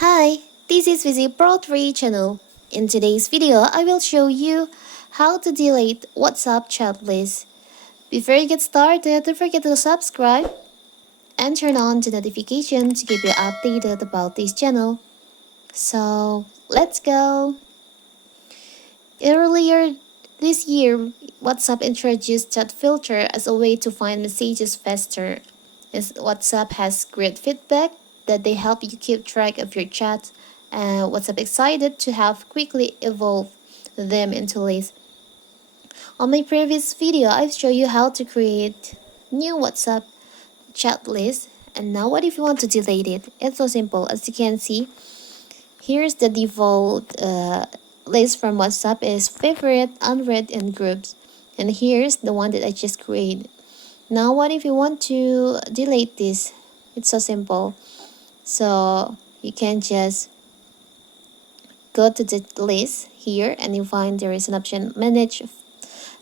Hi, this is Visit Pro 3 channel. In today's video, I will show you how to delete WhatsApp chat list. Before you get started, don't forget to subscribe and turn on the notification to keep you updated about this channel. So, let's go! Earlier this year, WhatsApp introduced chat filter as a way to find messages faster. As WhatsApp has great feedback that they help you keep track of your chats, and WhatsApp excited to have quickly evolve them into lists. On my previous video, I've shown you how to create new WhatsApp chat list. And now what if you want to delete it? It's so simple. As you can see, here's the default list from WhatsApp is favorite, unread, and groups. And here's the one that I just created. Now what if you want to delete this? It's so simple. So you can just go to the list here and you find there is an option manage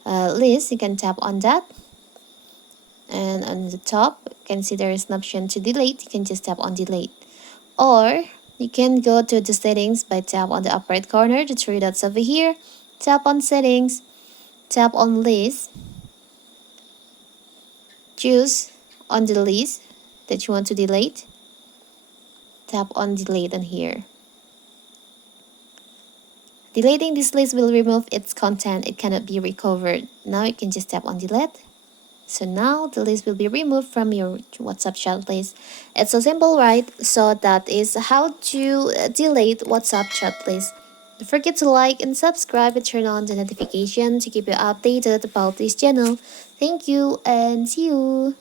list. You can tap on that. And on the top, you can see there is an option to delete. You can just tap on delete. Or you can go to the settings by tap on the upper right corner, the three dots over here. Tap on settings, tap on list, choose on the list that you want to delete. Tap on delete on here. Deleting this list will remove its content. It cannot be recovered. Now you can just tap on delete. So now the list will be removed from your WhatsApp chat list. It's so simple, right? So that is how to delete WhatsApp chat list. Don't forget to like and subscribe and turn on the notification to keep you updated about this channel. Thank you and see you.